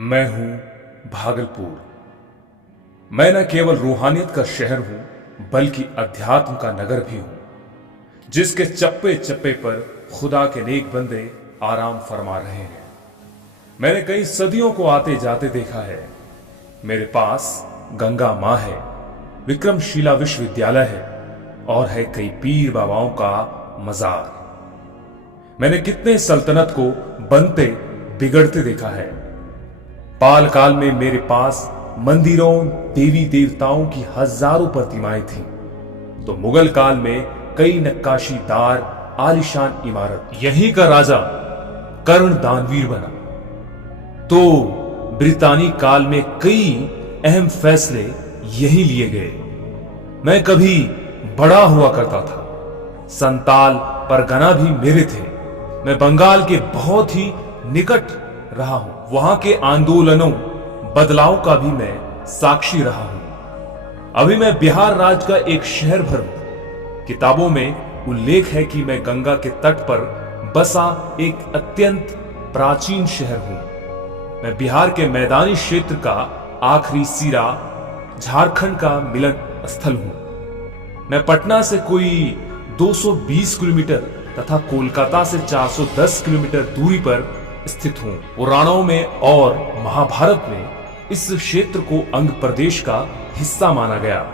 मैं हूं भागलपुर। मैं न केवल रूहानियत का शहर हूं बल्कि अध्यात्म का नगर भी हूं, जिसके चप्पे चप्पे पर खुदा के नेक बंदे आराम फरमा रहे हैं। मैंने कई सदियों को आते जाते देखा है। मेरे पास गंगा मां है, विक्रमशिला विश्वविद्यालय है और है कई पीर बाबाओं का मजार। मैंने कितने सल्तनत को बनते बिगड़ते देखा है। पाल काल में मेरे पास मंदिरों देवी देवताओं की हजारों प्रतिमाएं थीं, तो मुगल काल में कई नक्काशीदार आलीशान इमारत। यहीं का राजा कर्ण दानवीर बना, तो ब्रितानी काल में कई अहम फैसले यहीं लिए गए। मैं कभी बड़ा हुआ करता था, संताल परगना भी मेरे थे। मैं बंगाल के बहुत ही निकट रहा हूं, वहां के आंदोलनों बदलाव का भी मैं साक्षी रहा हूं। अभी मैं बिहार राज्य का एक शहर भर हूं। किताबों में उल्लेख है कि मैं गंगा के तट पर बसा एक अत्यंत प्राचीन शहर हूं। मैं बिहार के मैदानी क्षेत्र का आखिरी सिरा, झारखंड का मिलन स्थल हूं। मैं पटना से कोई 220 किलोमीटर तथा कोलकाता से 410 किलोमीटर दूरी पर स्थित हूं। पुराणों में और महाभारत में इस क्षेत्र को अंग प्रदेश का हिस्सा माना गया।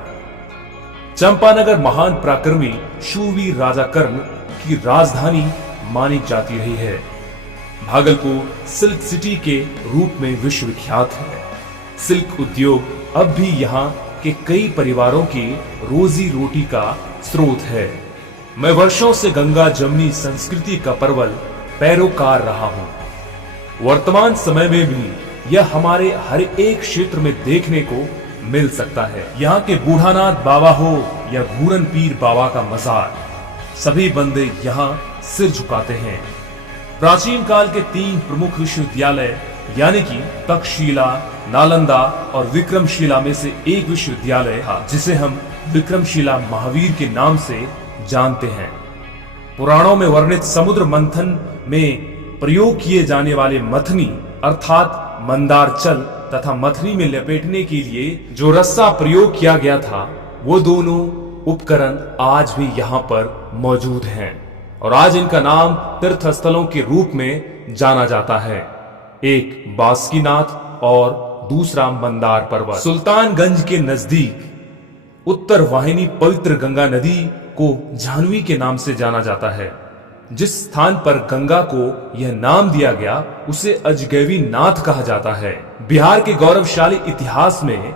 चंपानगर महान पराक्रमी शूरवीर राजा कर्ण की राजधानी मानी जाती रही है। भागलपुर सिल्क सिटी के रूप में विश्वविख्यात है। सिल्क उद्योग अब भी यहाँ के कई परिवारों की रोजी रोटी का स्रोत है। मैं वर्षों से गंगा जमुनी संस्कृति का प्रबल पैरोकार रहा हूं। वर्तमान समय में भी यह हमारे हर एक क्षेत्र में देखने को मिल सकता है। यहाँ के बूढ़ानाथ बाबा हो या घूरन पीर बाबा का मजार, सभी बंदे यहाँ सिर झुकाते हैं। प्राचीन काल के 3 प्रमुख विश्वविद्यालय यानी कि तक्षशिला, नालंदा और विक्रमशिला में से एक विश्वविद्यालय था, जिसे हम विक्रमशिला महावीर के नाम से जानते हैं। पुराणों में वर्णित समुद्र मंथन में प्रयोग किए जाने वाले मथनी अर्थात मंदारचल तथा मथनी में लपेटने के लिए जो रस्सा प्रयोग किया गया था, वो दोनों उपकरण आज भी यहाँ पर मौजूद हैं और आज इनका नाम तीर्थ स्थलों के रूप में जाना जाता है। एक बासुकीनाथ और दूसरा मंदार पर्वत। सुल्तानगंज के नजदीक उत्तर वाहिनी पवित्र गंगा नदी को जाह्नवी के नाम से जाना जाता है। जिस स्थान पर गंगा को यह नाम दिया गया उसे अजगैवी नाथ कहा जाता है। बिहार के गौरवशाली इतिहास में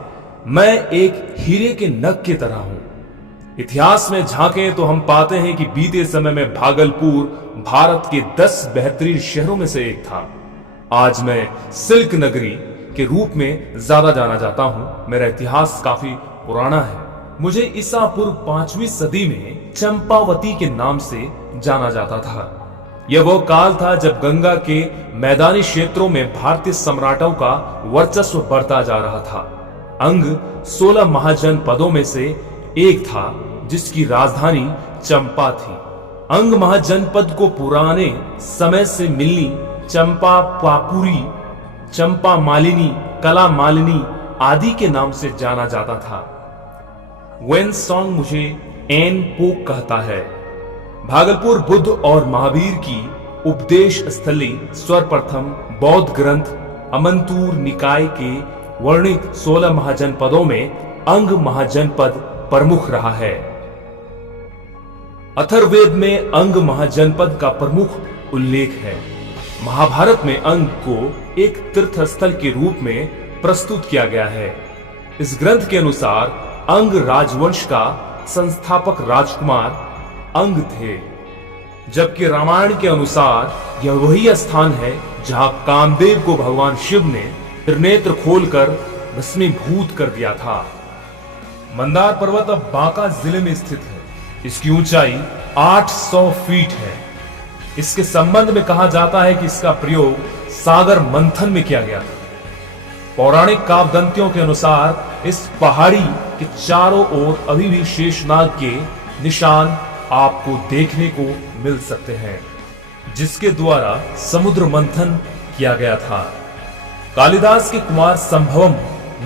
मैं एक हीरे के नग की तरह हूं। इतिहास में झांकें तो हम पाते हैं कि बीते समय में भागलपुर भारत के 10 बेहतरीन शहरों में से एक था। आज मैं सिल्क नगरी के रूप में ज्यादा जाना जाता हूं। मेरा इतिहास काफी पुराना है। मुझे ईसा पूर्व 5वीं सदी में चंपावती के नाम से जाना जाता था। यह वो काल था जब गंगा के मैदानी क्षेत्रों में भारतीय सम्राटों का वर्चस्व बढ़ता जा रहा था। अंग 16 महाजनपदों में से एक था, जिसकी राजधानी चंपा थी। अंग महाजनपद को पुराने समय से मिलनी, चंपा पापुरी, चंपा मालिनी, कला मालिनी आदि के नाम से जाना जाता था। वेन सॉन्ग मुझे एन पोक कहता है। भागलपुर बुद्ध और महावीर की उपदेश स्थली सर्वप्रथम बौद्ध ग्रंथ अमंतूर निकाय के वर्णित 16 महाजनपदों में अंग महाजनपद प्रमुख रहा है। अथर्ववेद में अंग महाजनपद का प्रमुख उल्लेख है। महाभारत में अंग को एक तीर्थस्थल के रूप में प्रस्तुत किया गया है। इस ग्रंथ के अनुसार अंग राजवंश का संस्थापक राजकुमार अंग थे, जबकि रामायण के अनुसार यह वही स्थान है जहां कामदेव को भगवान शिव ने त्रिनेत्र खोलकर भस्मीभूत कर दिया था। मंदार पर्वत अब बांका जिले में स्थित है। इसकी ऊंचाई 800 फीट है। इसके संबंध में कहा जाता है कि इसका प्रयोग सागर मंथन में किया गया था। पौराणिक काव्यदंतियों के अनुसार इस पहाड़ी के चारों ओर अभी भी शेषनाग के निशान आपको देखने को मिल सकते हैं, जिसके द्वारा समुद्र मंथन किया गया था। कालिदास के कुमार संभवम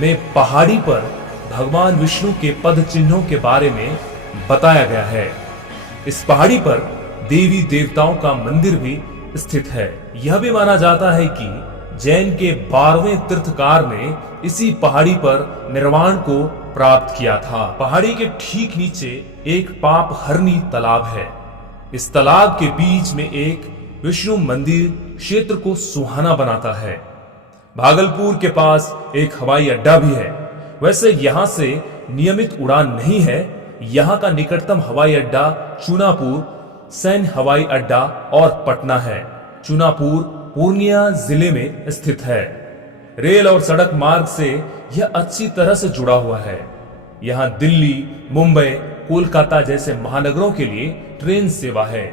में पहाड़ी पर भगवान विष्णु के पद चिन्हों के बारे में बताया गया है। इस पहाड़ी पर देवी देवताओं का मंदिर भी स्थित है। यह भी माना जाता है कि जैन के 12वें तीर्थकार ने इसी पहाड़ी पर निर्वाण को प्राप्त किया था। पहाड़ी के ठीक नीचे एक पाप हरनी तालाब है। इस तालाब के बीच में एक विष्णु मंदिर क्षेत्र को सुहाना बनाता है। भागलपुर के पास एक हवाई अड्डा भी है। वैसे यहाँ से नियमित उड़ान नहीं है। यहाँ का निकटतम हवाई अड्डा चुनापुर सैन्य हवाई अड्डा और पटना है। चुनापुर पूर्णिया जिले में स्थित है। रेल और सड़क मार्ग से यह अच्छी तरह से जुड़ा हुआ है। यहाँ दिल्ली, मुंबई, कोलकाता जैसे महानगरों के लिए ट्रेन सेवा है।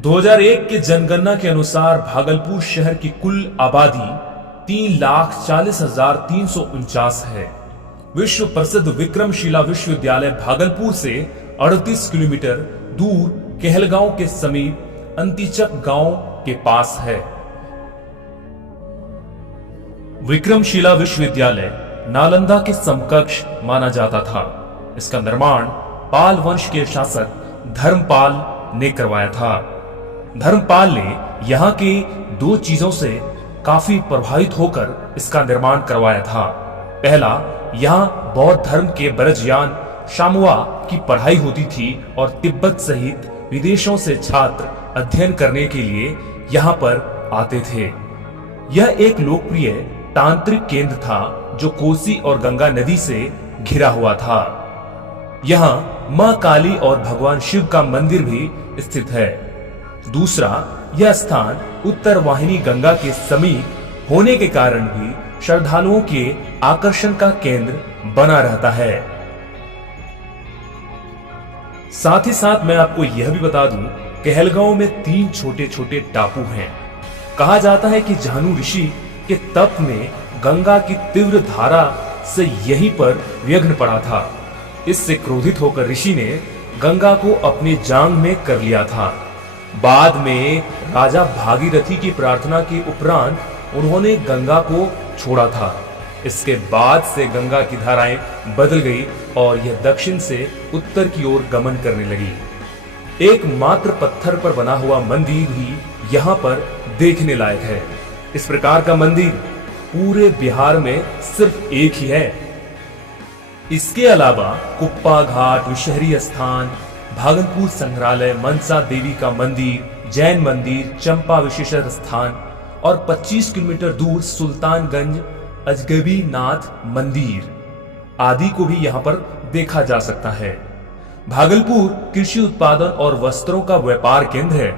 2001 के जनगणना के अनुसार भागलपुर शहर की कुल आबादी 3,40,349 है। विश्व प्रसिद्ध विक्रमशिला विश्वविद्यालय भागलपुर से 38 किलोमीटर दूर कहलगांव के समीप अंतिचक गांव के पास है। विक्रमशिला विश्वविद्यालय नालंदा के समकक्ष माना जाता था। इसका निर्माण पाल वंश के शासक धर्मपाल ने करवाया था। धर्मपाल ने यहाँ की 2 चीजों से काफी प्रभावित होकर इसका निर्माण करवाया था। पहला, यहाँ बौद्ध धर्म के ब्रजयान शामुआ की पढ़ाई होती थी और तिब्बत सहित विदेशों से छात्र अध्ययन करने के लिए यहाँ पर आते थे। यह एक लोकप्रिय तांत्रिक केंद्र था जो कोसी और गंगा नदी से घिरा हुआ था। यहाँ मां काली और भगवान शिव का मंदिर भी स्थित है। दूसरा, यह स्थान उत्तर वाहिनी गंगा के समीप होने के कारण भी श्रद्धालुओं के आकर्षण का केंद्र बना रहता है। साथ ही साथ मैं आपको यह भी बता दूं, कहलगांव में 3 छोटे छोटे टापू हैं। कहा जाता है कि झानु ऋषि के तप में गंगा की तीव्र धारा से यहीं पर विघ्न पड़ा था। इससे क्रोधित होकर ऋषि ने गंगा को अपने जांग में कर लिया था। बाद में राजा भागीरथी की प्रार्थना के उपरांत उन्होंने गंगा को छोड़ा था। इसके बाद से गंगा की धाराएं बदल गई और यह दक्षिण से उत्तर की ओर गमन करने लगी। एक मात्र पत्थर पर बना हुआ मंदिर भी यहाँ पर देखने लायक है। इस प्रकार का मंदिर पूरे बिहार में सिर्फ एक ही है। इसके अलावा कुप्पा घाट, विषहरी स्थान, भागलपुर संग्रहालय, मनसा देवी का मंदिर, जैन मंदिर, चंपा विशेषर स्थान और 25 किलोमीटर दूर सुल्तानगंज अजगबी नाथ मंदिर आदि को भी यहाँ पर देखा जा सकता है। भागलपुर कृषि उत्पादन और वस्त्रों का व्यापार केंद्र है।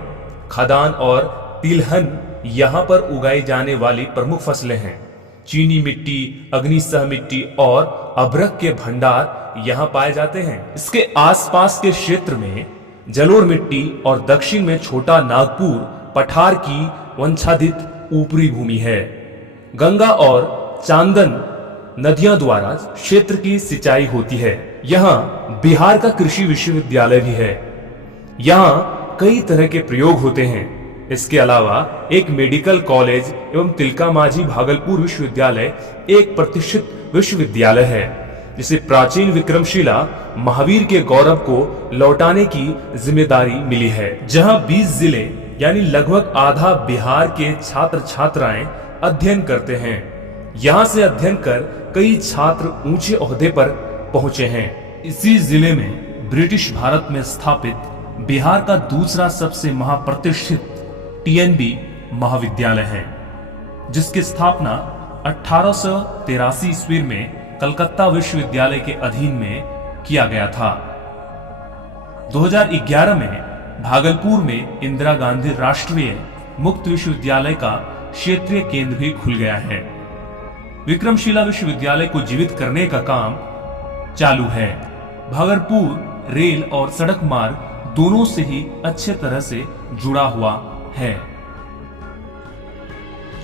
खदान और तिलहन यहाँ पर उगाई जाने वाली प्रमुख फसलें हैं। चीनी मिट्टी, अग्निसह मिट्टी और अभ्रक के भंडार यहाँ पाए जाते हैं। इसके आसपास के क्षेत्र में जलोर मिट्टी और दक्षिण में छोटा नागपुर पठार की वंशाधित ऊपरी भूमि है। गंगा और चांदन नदियों द्वारा क्षेत्र की सिंचाई होती है। यहाँ बिहार का कृषि विश्वविद्यालय भी है। यहाँ कई तरह के प्रयोग होते हैं। इसके अलावा एक मेडिकल कॉलेज एवं तिलका मांझी भागलपुर विश्वविद्यालय एक प्रतिष्ठित विश्वविद्यालय है, जिसे प्राचीन विक्रमशिला महावीर के गौरव को लौटाने की जिम्मेदारी मिली है। जहां 20 जिले यानी लगभग आधा बिहार के छात्र छात्राएं अध्ययन करते हैं। यहाँ से अध्ययन कर कई छात्र ऊंचे ओहदे पर पहुंचे हैं। इसी जिले में ब्रिटिश भारत में स्थापित बिहार का दूसरा सबसे महाप्रतिष्ठित टीएनबी महाविद्यालय है, जिसकी स्थापना 1883 ईस्वी में कलकत्ता विश्वविद्यालय के अधीन में किया गया था। 2011 में भागलपुर में इंदिरा गांधी राष्ट्रीय मुक्त विश्वविद्यालय का क्षेत्रीय केंद्र भी खुल गया है। विक्रमशिला विश्वविद्यालय को जीवित करने का काम चालू है। भागलपुर रेल और सड़क मार्ग दोनों से ही अच्छे तरह से जुड़ा हुआ है।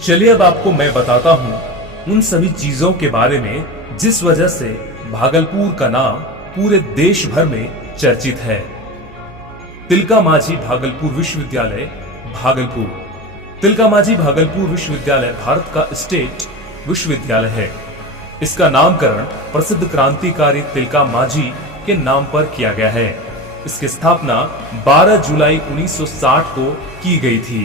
चलिए अब आपको मैं बताता हूं उन सभी चीजों के बारे में जिस वजह से भागलपुर का नाम पूरे देश भर में चर्चित है। तिलका मांझी भागलपुर विश्वविद्यालय भागलपुर। तिलकामाझी भागलपुर विश्वविद्यालय भारत का स्टेट विश्वविद्यालय है। इसका नामकरण प्रसिद्ध क्रांतिकारी तिलका मांझी के नाम पर किया गया है। इसकी स्थापना 12 जुलाई 1960 को की गई थी।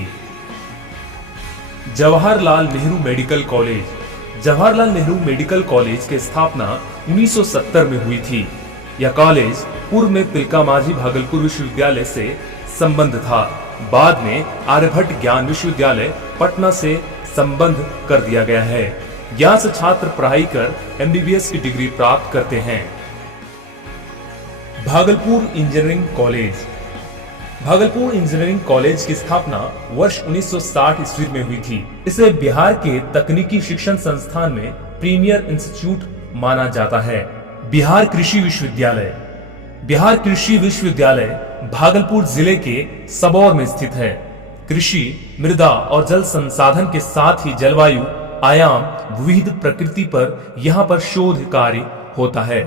Jawaharlal Nehru medical college. Jawaharlal Nehru medical college की स्थापना 1970 में हुई थी। यह कॉलेज पूर्व में तिलकामाझी भागलपुर विश्वविद्यालय से संबंध था। बाद में आर्यभट्ट ज्ञान विश्वविद्यालय पटना से संबंध कर दिया गया है। यहाँ से छात्र पढ़ाई कर MBBS की डिग्री प्राप्त करते हैं। Bhagalpur engineering college. Bhagalpur engineering college की स्थापना वर्ष 1960 ईस्वी में हुई थी। इसे बिहार के तकनीकी शिक्षण संस्थान में प्रीमियर इंस्टीट्यूट माना जाता है। बिहार कृषि विश्वविद्यालय। बिहार कृषि विश्वविद्यालय भागलपुर जिले के सबौर में स्थित है। कृषि, मृदा और जल संसाधन के साथ ही जलवायु, आयाम, विविध प्रकृति पर यहाँ पर शोध कार्य होता है।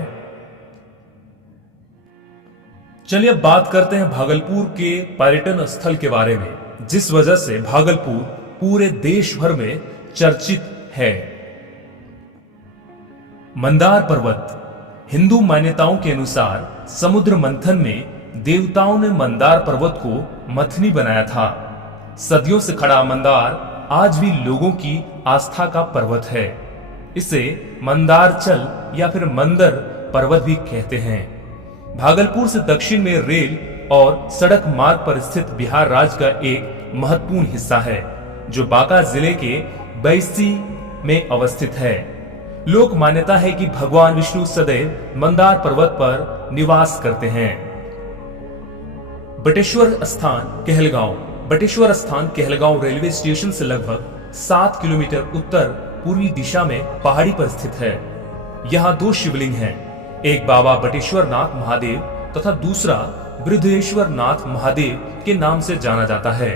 चलिए अब बात करते हैं भागलपुर के पर्यटन स्थल के बारे में, जिस वजह से भागलपुर पूरे देश भर में चर्चित है। मंदार पर्वत। हिंदू मान्यताओं के अनुसार समुद्र मंथन में देवताओं ने मंदार पर्वत को मथनी बनाया था। सदियों से खड़ा मंदार आज भी लोगों की आस्था का पर्वत है। इसे मंदारचल या फिर मंदर पर्वत भी कहते हैं। भागलपुर से दक्षिण में रेल और सड़क मार्ग पर स्थित बिहार राज्य का एक महत्वपूर्ण हिस्सा है, जो बांका जिले के बैसी में अवस्थित है। लोक मान्यता है कि भगवान विष्णु सदैव मंदार पर्वत पर निवास करते हैं। बटेश्वर स्थान कहलगांव। बटेश्वर स्थान कहलगांव रेलवे स्टेशन से लगभग 7 किलोमीटर उत्तर पूर्वी दिशा में पहाड़ी पर स्थित है। यहाँ 2 शिवलिंग हैं। एक बाबा बटेश्वर नाथ महादेव तथा दूसरा बृहदेश्वर नाथ महादेव के नाम से जाना जाता है।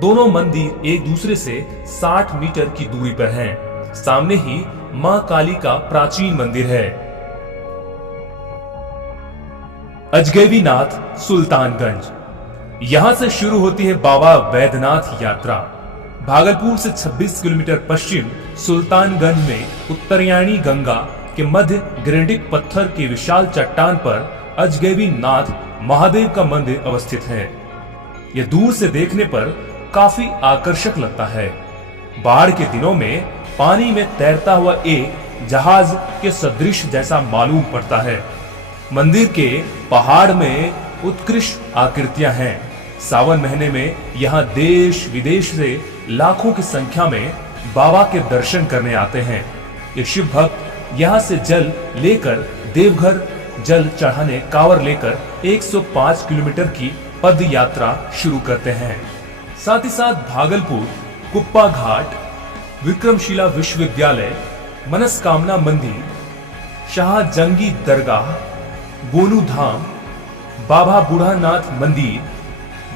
दोनों मंदिर एक दूसरे से 60 मीटर की दूरी पर हैं। सामने ही मां काली का प्राचीन मंदिर है। अजगैबीनाथ सुल्तानगंज। यहां से शुरू होती है बाबा वैद्यनाथ यात्रा। भागलपुर से 26 किलोमीटर पश्चिम सुल्तानगंज में उत्तरयाणी गंगा के मध्य ग्रेनिट पत्थर के विशाल चट्टान पर अजगैबीनाथ महादेव का मंदिर अवस्थित है। यह दूर से देखने पर काफी आकर्षक लगता है। बाढ़ के दिनों में पानी में तैरता हुआ एक जहाज के सदृश जैसा मालूम पड़ता है। मंदिर के पहाड़ में उत्कृष्ट आकृतियां हैं। सावन महीने में यहाँ देश विदेश से लाखों की संख्या में बाबा के दर्शन करने आते हैं। ये शिव भक्त यहाँ से जल लेकर देवघर जल चढ़ाने कांवर लेकर 105 किलोमीटर की पद यात्रा शुरू करते हैं। साथ ही साथ भागलपुर कुप्पा घाट, विक्रमशिला विश्वविद्यालय, मनस्कामना मंदिर, शाहजंगी दरगाह, गोलू धाम, बाबा बूढ़ानाथ मंदिर,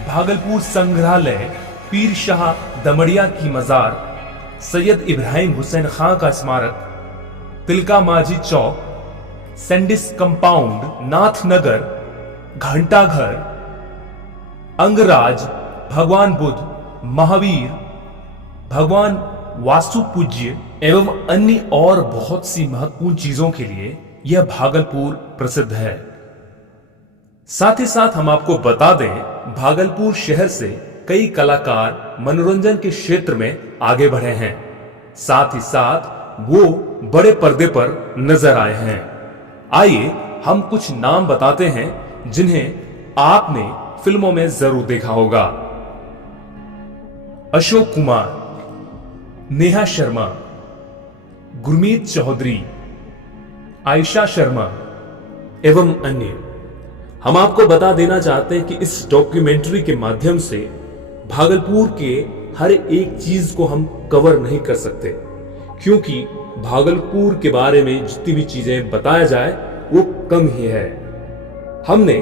भागलपुर संग्रहालय, पीर शाह दमड़िया की मजार, सैयद इब्राहिम हुसैन खां का स्मारक, तिलकामाझी चौक, सैंडिस कंपाउंड, नाथनगर, घंटाघर, अंगराज, भगवान बुद्ध, महावीर, भगवान वास्तु पूज्य एवं अन्य और बहुत सी महत्वपूर्ण चीजों के लिए यह भागलपुर प्रसिद्ध है। साथ ही साथ हम आपको बता दें, भागलपुर शहर से कई कलाकार मनोरंजन के क्षेत्र में आगे बढ़े हैं। साथ ही साथ वो बड़े पर्दे पर नजर आए हैं। आइए हम कुछ नाम बताते हैं जिन्हें आपने फिल्मों में जरूर देखा होगा। अशोक कुमार, नेहा शर्मा, गुरमीत चौधरी, आयशा शर्मा एवं अन्य। हम आपको बता देना चाहते हैं कि इस डॉक्यूमेंट्री के माध्यम से भागलपुर के हर एक चीज को हम कवर नहीं कर सकते, क्योंकि भागलपुर के बारे में जितनी भी चीजें बताया जाए वो कम ही है। हमने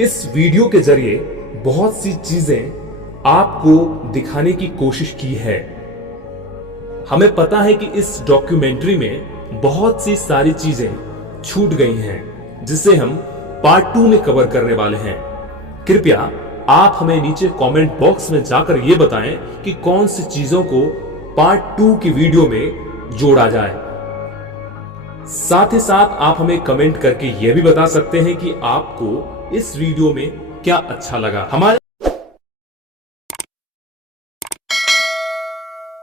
इस वीडियो के जरिए बहुत सी चीजें आपको दिखाने की कोशिश की है। हमें पता है कि इस डॉक्यूमेंट्री में बहुत सी सारी चीजें छूट गई हैं, जिसे हम पार्ट 2 में कवर करने वाले हैं। कृपया आप हमें नीचे कमेंट बॉक्स में जाकर ये बताएं कि कौन सी चीजों को पार्ट 2 की वीडियो में जोड़ा जाए। साथ ही साथ आप हमें कमेंट करके यह भी बता सकते हैं कि आपको इस वीडियो में क्या अच्छा लगा। हमारे